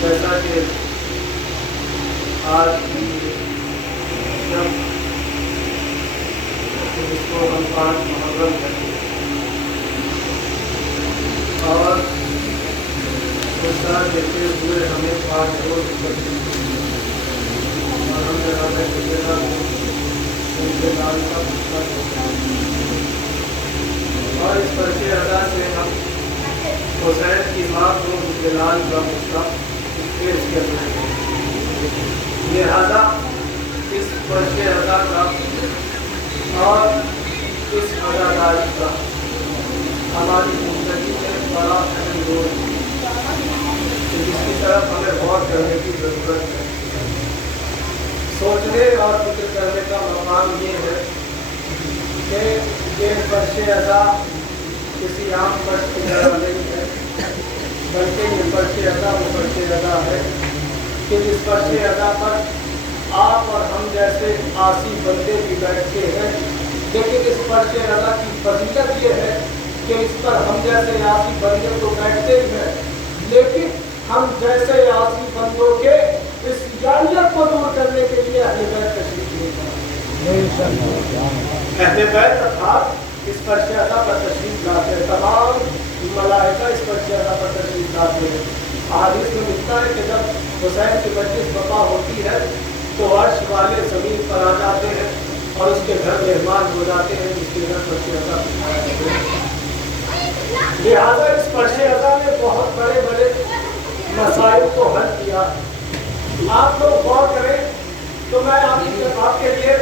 جیسا کہ آج کی جس کو ہم 5 محرم کہتے ہیں اور مثال دیتے ہوئے ہمیں 5 روز اور ہم جناب ان کے لال کا اور اس پرچے ادا سے ہم حسین کی ماں کو جلال کا مطلب پیش کرنا ہے. لہذا اس پرچے ادا کا اور اس اداکاری کا ہماری زندگی میں بڑا اہم رول ہے جس کی طرف ہمیں غور کرنے کی ضرورت ہے. سوچنے اور فکر کرنے کا مقام یہ ہے کہ یہ پرچے ادا کسی عام فرض کی طرح نہیں ہے بلکہ یہ پرچے ادا وہ پرچے ادا ہے کہ جس پرچے ادا پر آپ اور ہم جیسے عاصی بندے بھی بیٹھتے ہیں. لیکن اس پرچے ادا کی فضیلت یہ ہے کہ اس پر ہم جیسے عاصی بندے تو بیٹھتے ہی ہیں لیکن ہم جیسے عاصی بندوں کے اس جاہلیت کو دور کرنے کے لیے اہل بیت تشریف لے کر اہل بیت ارتھات اس پرچے ادا پر تشریف لاتے ہیں. تمام ملائکہ اس پرچے ادا پر تشریف لاتے ہیں. احادیث میں ملتا ہے کہ جب حسین کی مجلس برپا ہوتی ہے تو عرش والے زمین پر آ جاتے ہیں اور اس کے گھر مہمان ہو جاتے ہیں جس کے گھر پرچے ادا ہوتے ہیں. لہٰذا اس پرچے ادا نے بہت بڑے بڑے مسائل کو حل کیا. آپ لوگ غور کریں تو میں آپ کے لیے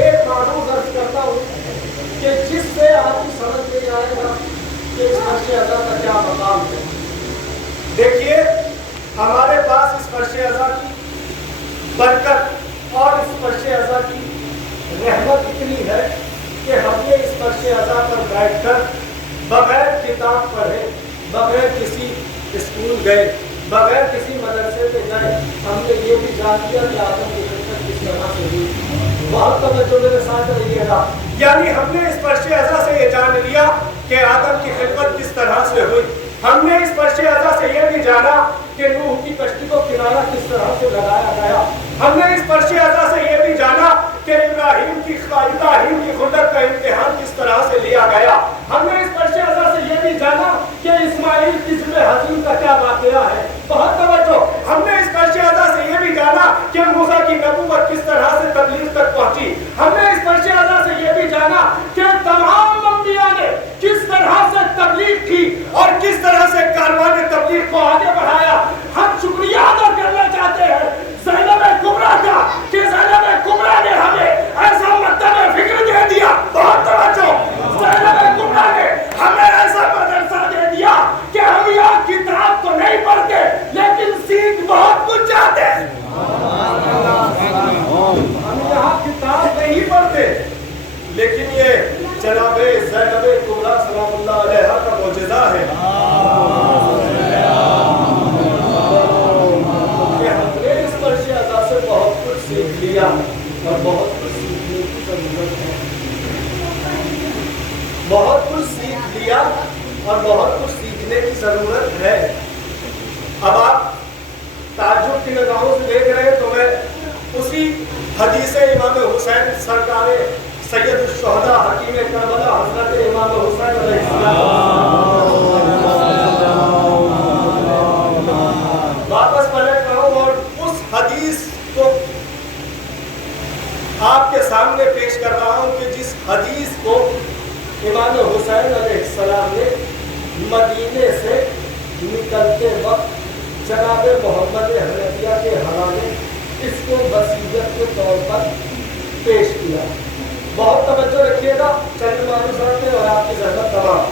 ایک معروف عرض کرتا ہوں کہ جس سے آپ کی سمجھ میں آئے گا کہ اس پرچے ادا کا کیا مقام ہے. دیکھیے ہمارے پاس اس پرچے ادا کی برکت اور اس پرچے ادا کی رحمت اتنی ہے کہ ہم نے اس پرچے ادا پر بیٹھ کر بغیر کتاب پڑھے بغیر کسی اسکول گئے بغیر کسی مدرسے پہ یہ بھی جان لیا کہ آدم کی خلقت کس طرح سے ہوئی. بہت توجہ میرے ساتھ رہیے گا. یعنی ہم نے اس فرش اعضا سے یہ جان لیا کہ آدم کی خلقت کس طرح سے ہوئی. ہم نے اس فرش اعضا سے یہ بھی جانا کہ نوح کی کشتی کو کنارہ کس طرح سے لگایا گیا. ہم نے اس فرش اعضا سے یہ بھی جانا کہ ابراہیم کی خندق کا امتحان کس طرح سے لیا گیا. ہم نے اس فرش اعضا سے یہ بھی جانا کہ اسماعیل کی ذبح حضیم کا کیا واقعہ ہے. بہت توجہ. ہم نے اس فرش اعضا سے یہ بھی جانا کہ موسیٰ کی نبوت کس طرح سے تبلیغ تک پہنچی. ہم نے اس فرش اعضا سے یہ بھی جانا کہ تمام انبیاء نے کس طرح سے تبلیغ کی اور کس طرح سے کاروان تبلیغ کو آگے بڑھایا. ہم شکریہ ادا کرنا چاہتے ہیں زینب کبریٰ کا کہ زینب کبریٰ نے ہمیں ایسا مکتب فکر دے دیا. بہت توجہ. زینب کبریٰ نے ہمیں ایسا مدرسہ دے دیا کہ ہم یہاں کتاب تو نہیں پڑھتے لیکن سیکھ بہت کچھ جاتے ہیں. ہم یہاں کتاب نہیں پڑھتے لیکن یہ جناب زینب کبریٰ سلام اللہ علیہا کا معجزہ ہے کہ ہم نے اس فرش اعضا سے بہت کچھ سیکھ لیا اور بہت کچھ سیکھنے کی ضرورت ہے. بہت کچھ سیکھ لیا اور بہت کچھ سیکھنے کی ضرورت ہے. اب آپ تعجب کی نگاہوں سے دیکھ رہے ہیں تو میں اسی حدیث امام حسین سرکار سید الشہداء حکیم کربلا حضرت امام حسین علیہ السلام واپس پلٹ رہا ہوں اور اس حدیث کو آپ کے سامنے پیش کر رہا ہوں کہ جس حدیث کو امام حسین علیہ السلام نے مدینے سے نکلتے وقت جناب محمد حنفیہ کے حوالے اس کو وصیت کے طور پر پیش کیا. بہت توجہ رکھیے گا. چند معلومات ہیں اور آپ کی زحمت تمام.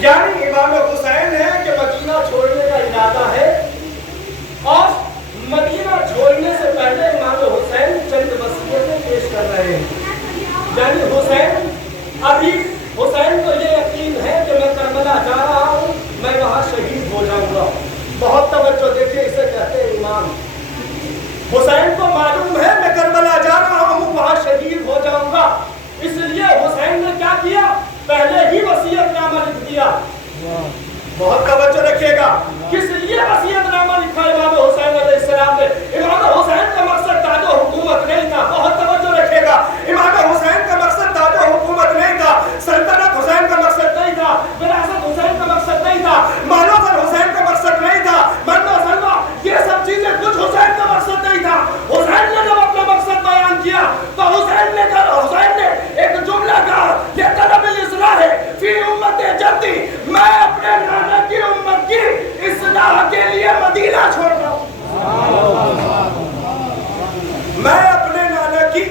یعنی امام حسین ہے کہ مدینہ چھوڑنے کا ارادہ ہے اور مدینہ چھوڑنے سے پہلے امام حسین چند وصیتیں پیش کر رہے ہیں. یعنی حسین کو یہ یقین ہے کہ میں کربلا جا رہا ہوں, میں وہاں شہید ہو جاؤں گا. بہت توجہ دیکھیے, اسے کہتے ہیں امام. حسین کو معلوم ہے میں کربلا جا رہا ہوں, وہاں شہید ہو جاؤں گا. اس لیے حسین نے کیا کیا, پہلے ہی وصیت نامہ لکھ دیا. بہت توجہ رکھیے گا. کس لیے وصیت نامہ لکھا امام حسین علیہ السلام نے؟ امام حسین کا مقصد تاج و حکومت نہیں تھا. بہت توجہ رکھیے گا. امام حسین کا مقصد تاج و حکومت نہیں تھا. سلطنت حسین کا مقصد نہیں تھا. وراثت حسین کا مقصد نہیں تھا. مال و زر حسین کا مقصد نہیں تھا. من و سلوہ یہ سب چیزیں کچھ حسین کا مقصد نہیں تھا. حسین نے جب اپنا مقصد بیان کیا تو حسین نے ایک جملہ کہا, یہ طلب الاصلاح فی امت جدی, میں اپنے نانا کی امت کی اصلاح کے لیے مدینہ چھوڑ رہا ہوں. میں اپنے نانا کی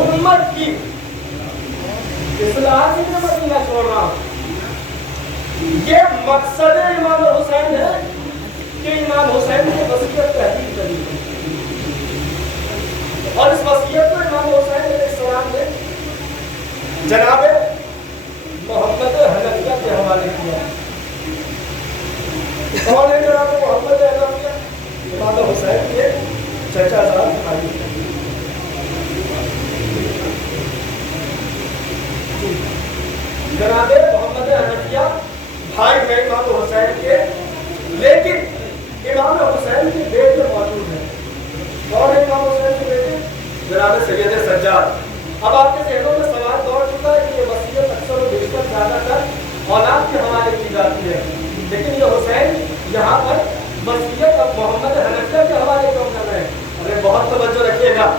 امت کی اصلاح کے لیے مدینہ چھوڑ رہا ہوں. یہ مقصد امام حسین ہے کہ امام حسین نے وصیت تحریر کری اور اس وصیت کو امام حسین علیہ السلام نے جناب محمد حنفیہ کے حوالے کیا. کون ہے جناب محمد حنفیہ؟ امام حسین کے چچا زاد بھائی. جناب محمد حنفیہ بھائی ہیں امام حسین کے, لیکن امام حسین کے بیٹے موجود ہیں. کون ہے امام حسین کے بیٹے؟ جناب سید سجاد. اب آپ کے ذہنوں میں سوال دوڑ چکا ہے کہ یہ وصیت اکثر و بیشتر زیادہ تر اولاد کے حوالے کی جاتی ہے, لیکن یہ حسین یہاں پر وصیت اب محمد حنفیہ کے حوالے کیوں کر رہے ہیں؟ ارے بہت توجہ رکھیے گا.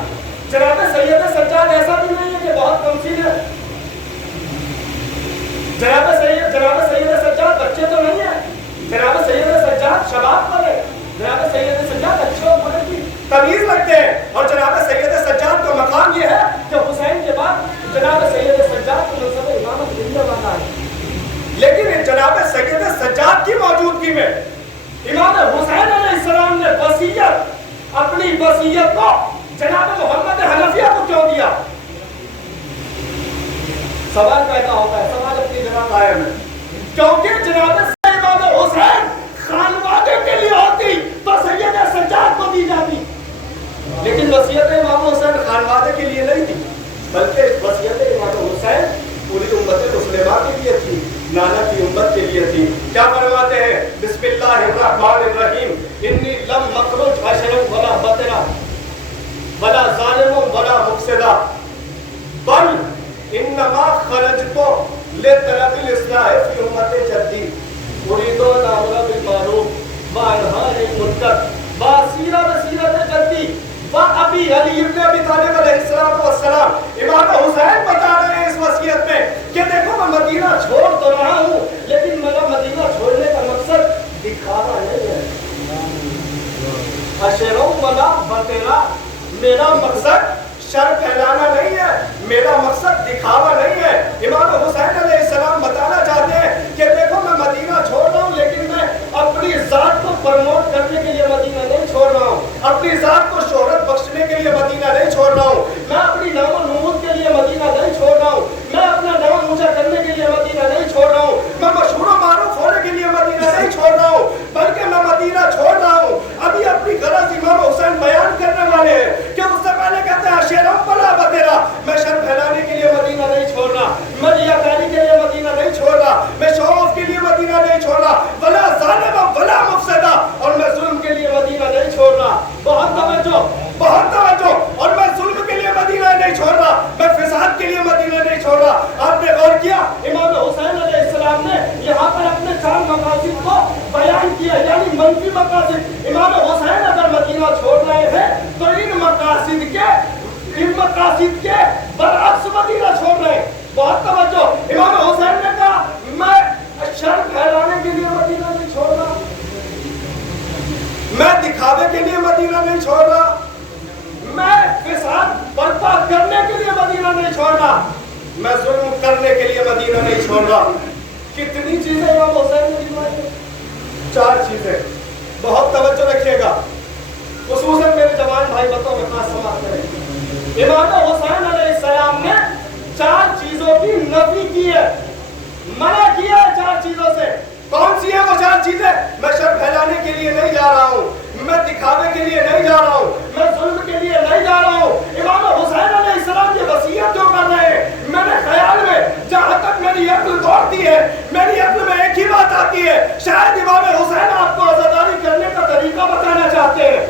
جناب سید سجاد ایسا بھی نہیں ہے کہ بہت کمسین ہے. جناب سید سجاد بچے تو نہیں ہیں. جناب سید سجاد شباب پر ہے. جناب سید سجاد اچھے اور برے کی تمیز رکھتے ہیں. اور جناب سید سجاد کا مقام یہ ہے کہ حسین کے بعد جناب سید سجاد کو منصب امامت ملنے والا ہے. لیکن جناب سید سجاد کی موجودگی میں امام حسین علیہ السلام نے وصیت, اپنی وصیت کو جناب محمد حنفیہ کو کیوں دیا؟ سوال پیدا ہوتا ہے. سوال اپنی جگہ قائم ہے. کیونکہ جناب امام حسین خانوادے کے لیے ہوتی تو سید سجاد کو دی جاتی. امت کے لیے تھی. کیا فرماتے ہیں؟ بسم اللہ الرحمن الرحیم انی لم مخرج عشرا ولا بطرا ولا ظالم ولا مفسدا بل انما خرجت لطلب الاصلاح فی امت جدی اريد ان امر بالمعروف وانهى عن المنکر وسیرت جدی ابی علی ابن ابی طالب علیہ السلام امام حسین بتا رہے ہیں اس وصیت میں کہ دیکھو میں مدینہ چھوڑ تو رہا ہوں لیکن میرا مدینہ چھوڑنے کا مقصد دکھاوا نہیں ہے. اشرو ولا بطرا میرا مقصد شر پھیلانا نہیں ہے, میرا مقصد دکھاوا نہیں ہے. امام حسین علیہ السلام بتانا چاہتے ہیں کہ دیکھو میں مدینہ چھوڑ رہا ہوں لیکن میں اپنی ذات کو پروموٹ کرنے کے لیے مدینہ نہیں چھوڑ رہا ہوں, اپنی ذات کو شہرت بخشنے کے لیے مدینہ نہیں چھوڑ رہا ہوں, میں اپنی نام و نمود کے لیے مدینہ نہیں چھوڑ رہا ہوں, میں اپنا نام اونچا کرنے کے لیے مدینہ نہیں چھوڑ رہا ہوں, میں مشہور و معروف ہونے کے لیے مدینہ نہیں چھوڑ رہا ہوں, بلکہ میں مدینہ چھوڑ رہا ہوں. ابھی اپنی غرض امام حسین بیان کرنے والے ہیں کہ اس سے پہلے کہتے ہیں شیرم بلا بتیرا, میں شر پھیلانے کے لیے مدینہ نہیں چھوڑ رہا, میں ریاکاری کے لیے مدینہ نہیں چھوڑ رہا, میں شو آف کے لیے مدینہ نہیں چھوڑ رہا, ولا ظالم ولا مفسدہ اور میں ظلم کے لیے مدینہ نہیں چھوڑ رہا. بہت توجہ اور میں ظلم کے لیے مدینہ نہیں چھوڑ رہا, میں فساد کے لیے مدینہ نہیں چھوڑ رہا. آپ نے غور کیا امام حسین علیہ السلام نے یہاں پر اپنے چار مقاصد کو بیان کیا, یعنی منفی مقاصد. امام حسین اگر مدینہ چھوڑ رہے ہیں تو ان مقاصد کے برعکس مدینہ چھوڑ رہے ہیں. بہت توجہ. امام حسین نے کہا میں شر پھیلانے کے لیے مدینہ نہیں چھوڑ رہا, میں دکھاوے کے لیے مدینہ نہیں چھوڑ رہا, میں فساد برپا کرنے کے لیے مدینہ نہیں چھوڑ رہا, میں ظلم کرنے کے لیے مدینہ نہیں چھوڑ رہا. کتنی چیزیں امام حسین نے دکھائی؟ 4 چیزیں. بہت توجہ رکھیے گا, خصوصاً میرے جوان بھائی بتوں میں خاص سماعت کریں. امام حسین علیہ السلام نے 4 چیزوں کی نفی کی ہے, منع کیا ہے 4 چیزوں سے. کون سی ہیں وہ 4 چیزیں؟ میں شر پھیلانے کے لیے نہیں جا رہا ہوں, میں دکھاوے کے لیے نہیں جا رہا ہوں, میں ظلم کے لیے نہیں جا رہا ہوں. امام حسین علیہ السلام کی وصیت جو کر رہے ہیں, میرے خیال میں جہاں تک میری عقل دوڑتی ہے, میری عقل میں ایک ہی بات آتی ہے, شاید امام حسین آپ کو عزاداری کرنے کا طریقہ بتانا چاہتے ہیں.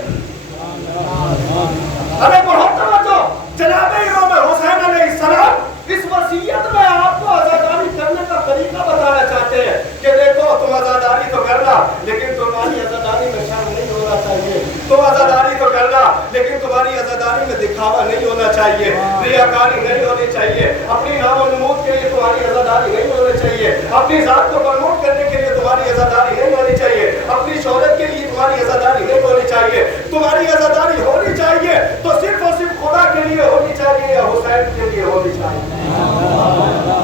ارے بہت توجہ. جناب امام حسین علیہ السلام اس وصیت میں آپ کو عزاداری کرنے کا طریقہ بتانا چاہتے ہیں کہ دیکھو تم عزاداری تو کرنا لیکن تمہاری عزاداری میں شرم نہیں ہونا چاہیے, تم عزاداری تو کرنا لیکن تمہاری عزاداری میں دکھاوا نہیں ہونا چاہیے, ریاکاری نہیں ہونی چاہیے, اپنی نام و نمود کے لیے تمہاری عزاداری نہیں ہونی چاہیے, اپنی ذات کو پروموٹ کرنے کے لیے تمہاری عزاداری نہیں ہونی چاہیے, اپنی شہرت کے لیے تمہاری عزاداری نہیں ہونی چاہیے. تمہاری عزاداری ہونی چاہیے تو صرف اور صرف خدا کے لیے ہونی چاہیے یا حسین کے لیے ہونی چاہیے.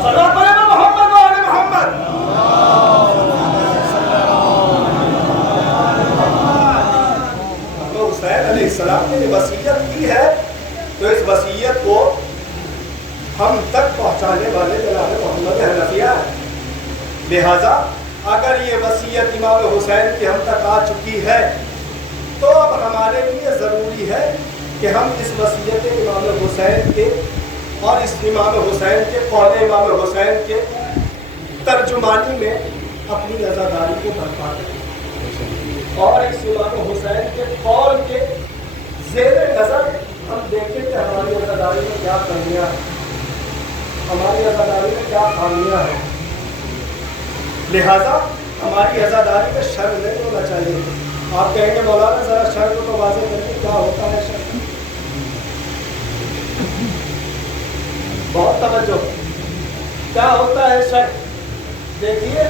صلوات علی محمد و آل محمد. تو حسین علیہ السلام نے وصیت کی ہے تو اس وصیت کو ہم تک پہنچانے والے جناب محمد حنفیہ ہیں. لہذا اگر یہ وصیت امام حسین کی ہم تک آ چکی ہے تو اب ہمارے لیے ضروری ہے کہ ہم اس وصیت امام حسین کے اور اس امام حسین کے قول امام حسین کے ترجمانی میں اپنی عزاداری کو برپا کریں اور اس امام حسین کے قول کے زیر نظر ہم دیکھیں کہ ہماری عزاداری میں کیا کمیاں ہیں, ہماری عزاداری میں کیا خامیاں ہیں. لہذا ہماری عزاداری میں شر نہیں ہونا چاہیے. آپ کہیں گے مولانا ذرا شر کو تو واضح کریں کیا ہوتا ہے شر. بہت توجہ. کیا ہوتا ہے شر؟ دیکھیے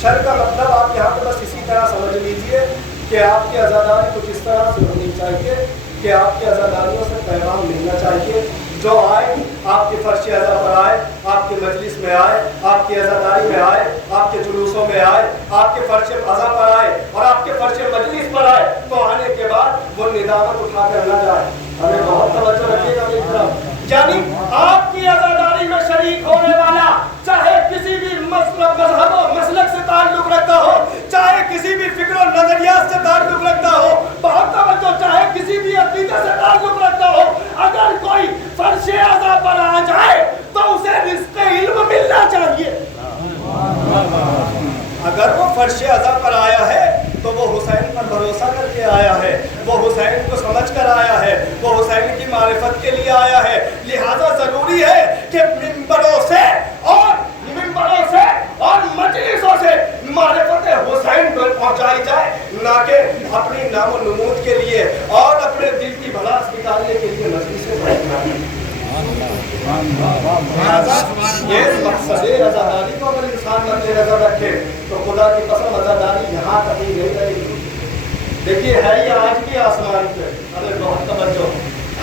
شر کا مطلب آپ یہاں پہ بس اسی طرح سمجھ لیجئے کہ آپ کی عزاداری کچھ اس طرح سے ہونی چاہیے کہ آپ کی عزاداریوں سے پیغام ملنا چاہیے. جو آئے آپ کے فرش عزا پر آئے, آپ کے مجلس میں آئے, آپ کی عزاداری میں آئے, آپ کے جلوسوں میں آئے, آپ کے فرش عزا پر آئے اور آپ کے فرش مجلس پر آئے تو آنے کے بعد وہ ندامت اٹھا کر نہ جائے. ہمیں بہت توجہ رکھیے گا میری طرف. یعنی آپ کی عزاداری میں شریک ہونے والا چاہے کسی بھی مذہب و مسلک سے تعلق رکھتا ہو, چاہے کسی بھی فکر و نظریات سے تعلق رکھتا ہو, بہت توجہ, چاہے کسی بھی عقیدے سے تعلق رکھتا ہو, اگر کوئی فرش عزا پر آ جائے تو اسے رزق علم ملنا چاہیے. فرش عزا پر آیا ہے تو وہ حسین پر بھروسہ کر کے آیا ہے، وہ حسین کو سمجھ کر آیا ہے، وہ حسین کی معرفت کے لیے آیا ہے۔ لہذا ضروری ہے کہ ممبروں سے اور مجلسوں سے معرفت حسین پر پہنچائی جائے، نہ کہ اپنی نام و نمود کے لیے اور اپنے دل کی بھڑاس نکالنے کے لیے مجلس سے بیٹھنا۔ یہ مقصد عزاداری کو اگر انسان مد نظر رکھے تو خدا کی قسم عزاداری یہاں تک ہی نہیں رہے گی۔ دیکھیے ہے یہ آج بھی آسمان پہ، ارے بہت توجہ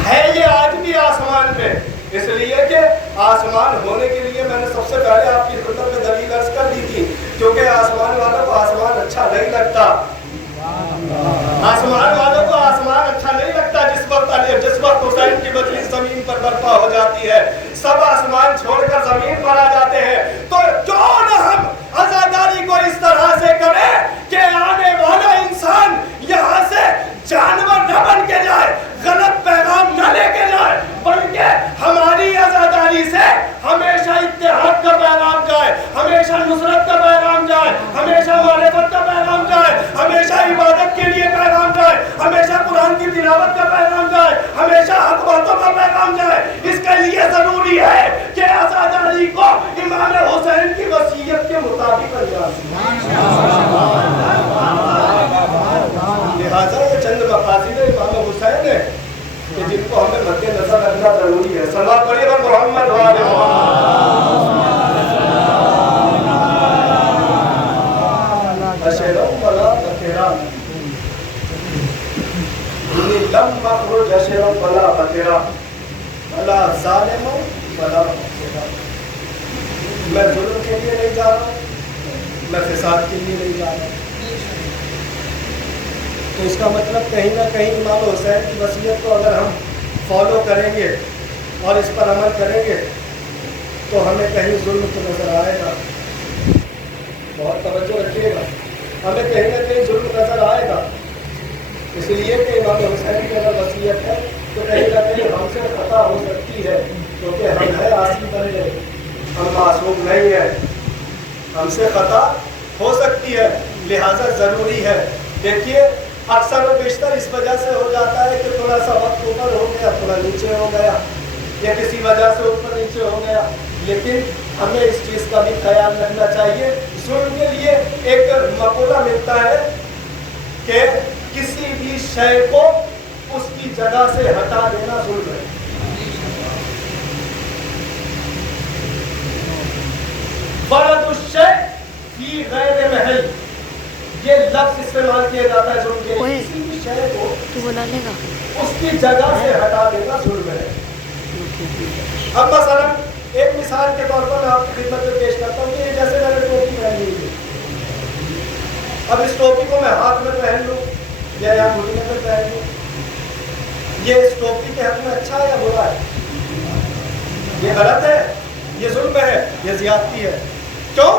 ہے یہ آج بھی آسمان پہ، اس لیے کہ آسمان ہونے کے لیے میں نے سب سے پہلے آپ کی خدمت میں دلیل عرض کر دی تھی، کیونکہ آسمان والوں کو آسمان اچھا نہیں لگتا، آسمان والوں کو آسمان اچھا نہیں لگتا۔ جس وقت حسین کی مجلس زمین پر برپا ہو جاتی ہے، سب آسمان چھوڑ کر زمین پر آ جاتے ہیں، تو کیوں نہ ہم عزاداری کو اس طرح سے کریں کہ آنے والا انسان یہاں سے جانور نہ بن کے جائے، غلط پیغام نہ لے کے جائے، بلکہ ہماری عزاداری سے ہمیشہ اتحاد کا پیغام جائے، ہمیشہ نصرت کا پیغام جائے، ہمیشہ معرفت کا پیغام جائے، ہمیشہ عبادت کے لیے پیغام جائے، ہمیشہ قرآن کی تلاوت کا پیغام جائے، ہمیشہ حق باتوں کا پیغام جائے۔ اس کے لیے ضروری ہے کہ عزاداری کو امام حسین کی وصیت کے مطابق انجام دیں۔ لہٰذا یہ چند مقاصد امام حسین ہے کہ جن کو ہمیں مد نظر رکھنا ضروری ہے۔ صلوات پڑھیے گا محمد وآل اشرم ولا بکرا لم مخرج اشرم ولا بکرا ولا ظالم ولا بکرا۔ میں ظلم کے لیے نہیں جا رہا، میں فساد کے لیے نہیں جا رہا۔ تو اس کا مطلب کہیں نہ کہیں امام حسین کی وصیت کو اگر ہم فالو کریں گے اور اس پر عمل کریں گے تو ہمیں کہیں ظلم تو نظر آئے گا۔ بہت توجہ رکھیے گا، ہمیں کہیں نہ کہیں ظلم نظر آئے گا، اس لیے کہ امام حسین کی اگر وصیت ہے تو کہیں نہ کہیں ہم سے خطا ہو سکتی ہے، کیونکہ ہم ہے عاصی بندے، ہم معصوم نہیں ہیں، ہم سے خطا ہو سکتی ہے۔ لہٰذا ضروری ہے، دیکھیے اکثر و بیشتر اس وجہ سے ہو جاتا ہے کہ تھوڑا سا وقت اوپر ہو گیا، تھوڑا نیچے ہو گیا، یا کسی وجہ سے اوپر نیچے ہو گیا، لیکن ہمیں اس چیز کا بھی خیال رکھنا چاہیے۔ ظلم کے لیے ایک مقولہ ملتا ہے کہ کسی بھی شے کو اس کی جگہ سے ہٹا دینا ظلم ہے۔ فرد الشیء فی غیر محل، یہ لفظ استعمال کیا جاتا ہے ظلم کے لیے، کسی بھی شے کو اس کی جگہ سے ہٹا دینا ظلم ہے۔ اب مثلا ایک مثال کے طور پر میں آپ کی خدمت میں پیش کرتا ہوں کہ یہ جیسے میں نے ٹوپی پہنی ہوئی ہے، اب اس ٹوپی کو میں ہاتھ میں پہن لوں یا یہاں گھٹنے میں پہن لوں، یہ اس ٹوپی کے حق میں اچھا ہے یا برا ہے؟ یہ غلط ہے، یہ ظلم ہے، یہ زیادتی ہے۔ کیوں؟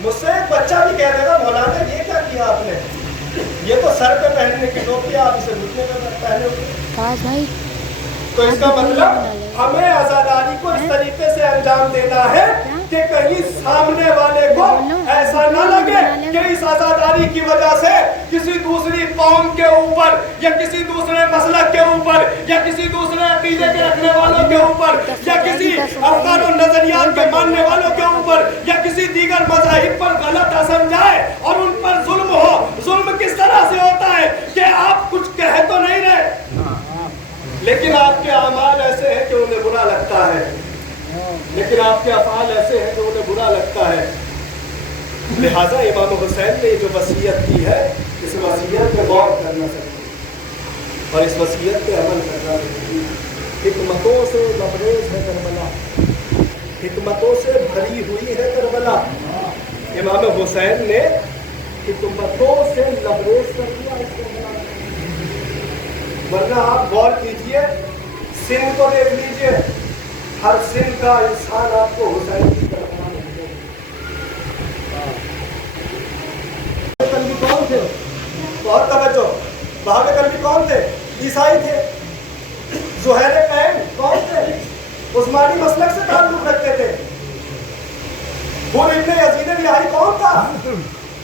مجھ سے ایک بچہ بھی کہہ دے گا مولانا یہ کیا کیا آپ نے، یہ تو سر پہ پہننے کی ٹوپی آپ اسے گھٹنے پہ پہنے ہوئے۔ تو اس کا مطلب ہمیں عزاداری کو اس طریقے سے انجام دینا ہے کہ کہیں سامنے والے کو ایسا نہ لگے کہ اس عزاداری کی وجہ سے کسی دوسری قوم کے اوپر یا کسی دوسرے مسلک کے اوپر یا کسی دوسرے عقیدے کے رکھنے والوں کے اوپر یا کسی افکار و نظریات کے ماننے والوں کے اوپر یا کسی دیگر مذاہب پر غلط اثر جائے اور ان پر ظلم ہو۔ ظلم کس طرح سے ہوتا ہے کہ آپ کچھ کہہ تو نہیں رہے لیکن آپ کے اعمال ایسے ہیں کہ انہیں برا لگتا ہے، لیکن آپ کے افعال ایسے ہیں کہ انہیں برا لگتا ہے۔ لہٰذا امام حسین نے جو وصیت کی ہے اس وصیت پہ غور کرنا چاہیے اور اس وصیت پہ عمل کرنا چاہیے۔ حکمتوں سے لبریز ہے کربلا، حکمتوں سے بھری ہوئی ہے کربلا۔ امام حسین نے حکمتوں سے لبریز کر دیا اس کو، ورنہ آپ غور کیجئے، سن کو دیکھ لیجئے، ہر سن کا انسان آپ کو حسین کی طرف کون تھے؟ بہت توجہ، بہاوے کلبی کون تھے؟ عیسائی تھے۔ زہیر قین کون تھے؟ عثمانی مسلک سے تعلق رکھتے تھے۔ حور ابن یزید بیاہی کون تھا؟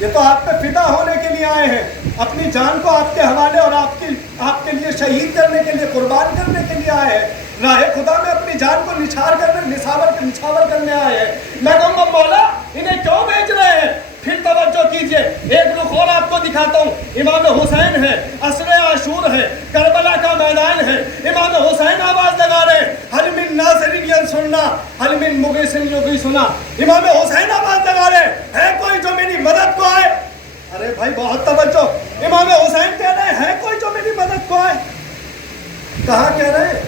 یہ تو آپ پہ فدا ہونے کے لیے آئے ہیں, اپنی جان کو آپ کے حوالے اور آپ کے لیے شہید کرنے کے لیے, قربان کرنے کے لیے آئے ہیں, راہ خدا میں اپنی جان کو نچھاور کرنے آئے ہیں. میں کہوں گا مولا انہیں کیوں بیچ رہے ہیں؟ پھر توجہ کیجئے, ایک رخ اور آپ کو دکھاتا ہوں. امام حسین ہے, عصر عاشور ہے, کربلا کا میدان ہے. امام حسین آواز لگا رہے ہیں, حل من ناصر ینصرنا حل من مغیث یغیثنا. امام حسین آواز لگا رہے ہیں, ہے کوئی جو میری مدد کو آئے؟ ارے بھائی بہت توجہ. امام حسین کہہ رہے ہیں, ہے کوئی جو میری مدد کو آئے؟ کہاں کہہ رہے ہیں؟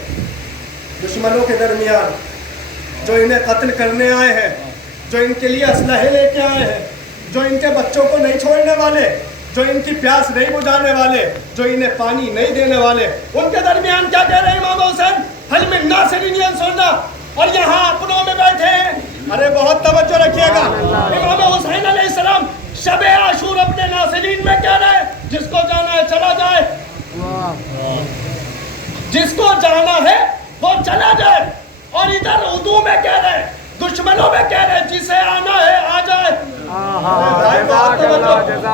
دشمنوں کے درمیان جو انہیں قتل کرنے آئے ہیں, جو ان کے لیے اسلحے لے کے آئے ہیں, جو ان کے بچوں کو نہیں چھوڑنے والے, جو ان کی پیاس نہیں بجھانے والے, جو انہیں پانی نہیں دینے والے, ان کے درمیان کیا کہہ رہے ہیں امام حسین؟ حل من ناصر ینصرنا. اور یہاں اپنوں میں بیٹھے ہیں. ارے بہت توجہ رکھیے گا. امام حسین علیہ السلام شب عاشور اپنے ناصرین میں کہہ رہے ہیں, جس کو جانا ہے چلا جائے, جس کو جانا ہے وہ چلا جائے. اور ادھر اردو میں کہہ رہے ہیں, دشمنوں میں کہہ رہے ہیں, جسے آنا ہے آ جائے.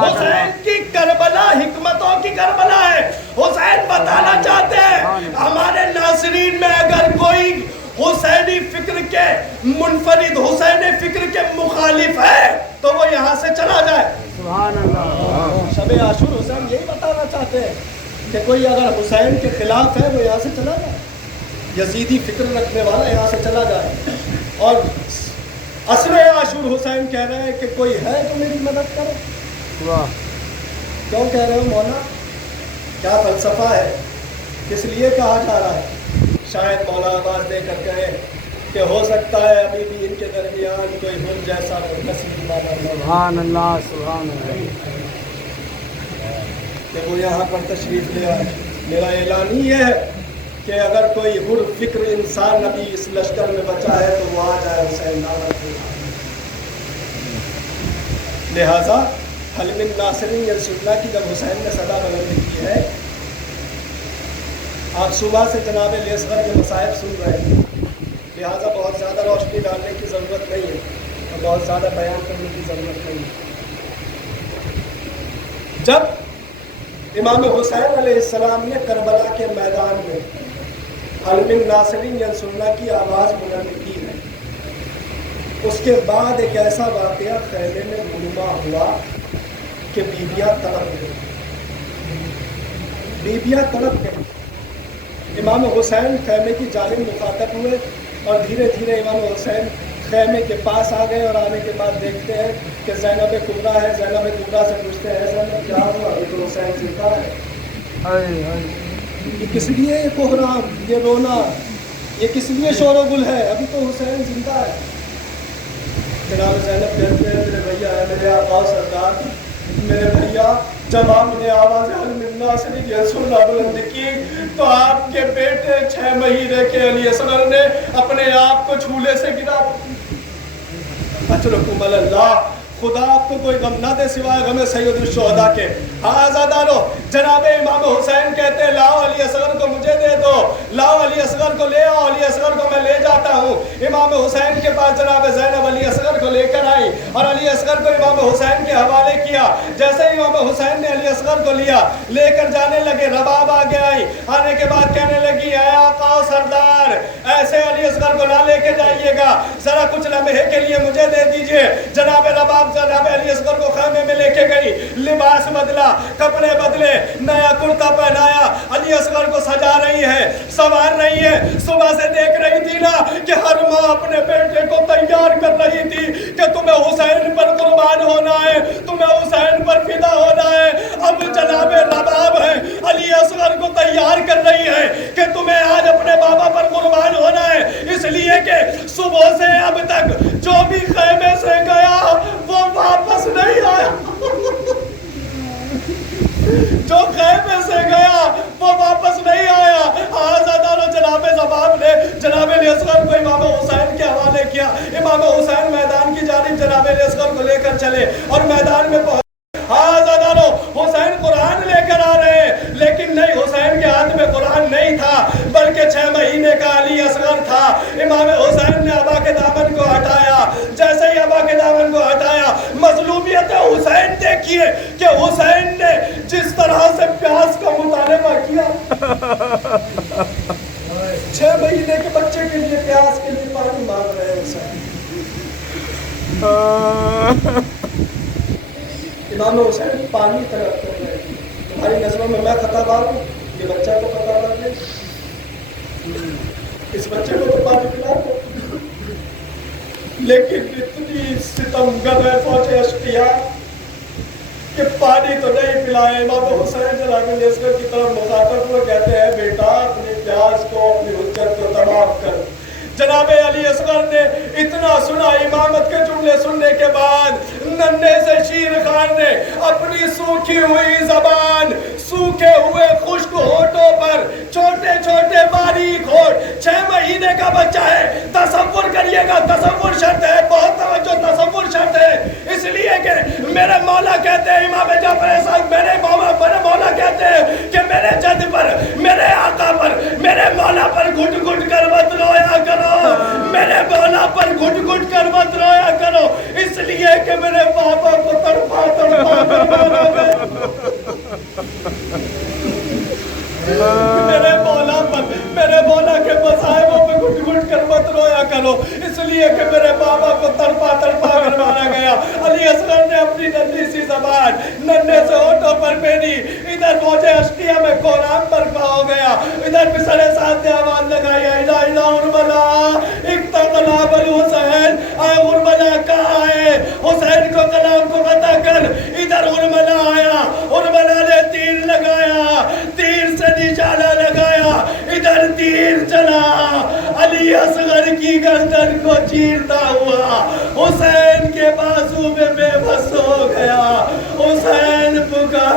حسین کی کربلا حکمتوں کی کربلا ہے. حسین بتانا چاہتے ہیں ہمارے ناصرین میں اگر کوئی حسینی فکر کے منفرد, حسینی فکر کے مخالف ہے تو وہ یہاں سے چلا جائے. سبحان اللہ. شب عاشور حسین یہی بتانا چاہتے ہیں کہ کوئی اگر حسین کے خلاف ہے وہ یہاں سے چلا جائے, یزیدی فکر رکھنے والا یہاں سے چلا جائے. اور عصر عاشور حسین کہہ رہے ہیں کہ کوئی ہے تو میری مدد کرے. کیوں کہہ رہے ہو مولا؟ کیا فلسفہ ہے؟ کس لیے کہا جا رہا ہے؟ شاید مولا آواز دے کر کہے کہ ہو سکتا ہے ابھی بھی ان کے درمیان کوئی ہم جیسا سبحان اللہ. سبحان اللہ. کہ وہ یہاں پر تشریف لے آئے. میرا اعلان یہ ہے کہ اگر کوئی حر فکر انسان ابھی اس لشکر میں بچا ہے تو وہ آ جائے حسین نامت. لہذا حل من ناصر ینصرنا کی جب حسین نے صدا بلند کی ہے, آپ صبح سے جناب اصغر کے مصائب سن رہے ہیں, لہذا بہت زیادہ روشنی ڈالنے کی ضرورت نہیں ہے اور بہت زیادہ بیان کرنے کی ضرورت نہیں ہے. جب امام حسین علیہ السلام نے کربلا کے میدان میں حل من ناصر ینصرنا کی آواز بلند کی ہے, اس کے بعد ایک ایسا واقعہ خیمے میں رونما ہوا کہ بیویاں تڑپ گئیں. بیویاں تڑپ گئیں. امام حسین خیمے کی جانب مخاطب ہوئے اور دھیرے دھیرے امام حسین خیمے کے پاس آ گئے, اور آنے کے بعد دیکھتے ہیں کہ زینب کبریٰ ہے. زینب کبریٰ سے پوچھتے ہیں, زینب کیا ہوا؟ ابھی تو حسین زندہ ہے. یہ کس لیے یہ کوہرام, یہ رونا, یہ کس لیے شور و گل ہے؟ ابھی تو حسین زندہ ہے. جناب زینب کہتے ہیں میرے بھیا ہے, میرے آقا سرکار, میرے بھیا جب آپ نے آواز حل من ناصر ینصرنا بلند کی تو آپ کے بیٹے 6 مہینے کے علی اصغر نے اپنے آپ کو جھولے سے گرا. اچرکم اللہ, خدا آپ کو کوئی غم نہ دے سوائے غم سید الشہداء کے. ہاں آزادارو, جناب امام حسین کہتے ہیں لاؤ علی اصغر کو مجھے دے دو, لاؤ علی اصغر کو لے آؤ, علی اصغر کو میں لے جاتا ہوں. امام حسین کے پاس جناب زینب علی اصغر کو لے کر آئی اور علی اصغر کو امام حسین کے حوالے کیا. جیسے امام حسین نے علی اصغر کو لیا, لے کر جانے لگے, رباب آگے آئی. آنے کے بعد کہنے لگی اے آقا و سردار, ایسے علی اصغر کو نہ لے کے جائیے گا, ذرا کچھ لمحے کے لیے مجھے دے دیجئے. جناب رباب جناب علی اصغر کو خیمے میں لے کے گئی, لباس بدلا, کپڑے بدلے, نیا کرتا پہنایا, علی اصغر کو سجا رہی ہے, سنوار رہی ہے. صبح سے دیکھ رہی تھی نا کہ ہر ماں اپنے بیٹے کو تیار کر رہی تھی کہ تمہیں حسین پر قربان ہونا ہے, تمہیں حسین پر فدا ہونا ہے. اب جناب رباب ہے, علی اصغر کو تیار کر رہی ہے کہ تمہیں آج اپنے بابا پر قربان ہونا ہے, اس لیے کہ صبح سے اب تک جو بھی خیمے سے گیا وہ واپس نہیں آیا. جو خیمے سے گیا وہ واپس نہیں آیا. آزادارو, جناب رباب نے جناب علی اصغر کو امام حسین کے حوالے کیا. امام حسین میدان کی جانب جناب علی اصغر کو لے کر چلے اور میدان میں پہنچے. آزادارو, حسین قرآن لے کر آ رہے ہیں, لیکن نہیں, حسین کے ہاتھ میں قرآن نہیں تھا بلکہ 6 مہینے کا علی اصغر تھا. امام حسین نے ابا کے دامن کو ہٹایا. جیسے ہی ابا کے دامن کو ہٹایا, مظلومی حسین دیکھیے کہ حسین نے جس طرح سے پیاس کا مطالبہ کیا، 6 مہینے کے بچے کے لیے پیاس کے لیے پانی مانگ رہے ہیں حسین۔ امام حسین پانی طلب کر رہے ہیں، تمہاری نظروں میں میں خطا بار ہوں، یہ بچہ تو خطا بار نہیں، اس بچے کو تو پانی پلا دو۔ لیکن اتنی ستمگر ہے فوج اشقیاء کہ پانی تو نہیں پلائے۔ امام حسین جناب علی اصغر کی طرف مخاطب ہوئے کہتے ہیں بیٹا اپنی پیاس کو، اپنی حجت کو تمام کر۔ جناب علی اصغر نے اتنا سنا، امامت کے جملے سننے کے بعد ننھے سے شیر خان نے اپنی سوکھی ہوئی زبان، سوکھے ہوئے خشک ہونٹوں پر چھوٹے چھوٹے باریک ہونٹ، 6 مہینے کا بچہ ہے، تصور کریے گا، تصور شرط ہے، بہت توجہ، تصور شرط ہے، اس لیے کہ میرے مولا کہتے ہیں، امام جعفر صاحب میرے مولا کہتے ہیں کہ میرے جد پر، میرے آقا پر، میرے مولا پر گھٹ گھٹ کر مت رویا کرو، میرے مولا پر گھٹ گھٹ کر مت رویا کرو، اس لیے کہ میرے پاپا کو تڑپا تڑپا کر مارا گیا۔ میرے مولا کے مصائبوں پہ گھٹ گھٹ کر مت رویا کرو، اس لیے کہ میرے بابا کو تڑپا تڑپا کر مارا گیا۔ علی اصغر نے اپنی ننھی سی زبان ننھے سے ہونٹوں پر پہنی، ادھر فوج اشقیاء میں کوہرام برپا ہو گیا، ادھر پسر ساتھ نے آواز لگائی الا الا اربلا اقتقلاب الحسین، اے اربلا کہاں ہے، حسین کو کلام کو قطع کر۔ ادھر اربلا آیا، اربلا نے تیر لگایا، تیر سے نشانہ لگایا، ادھر تیر چلا، علی اصغر کی گردن کو چیرتا ہوا حسین کے بازو میں بے بس ہو گیا۔ حسین پکار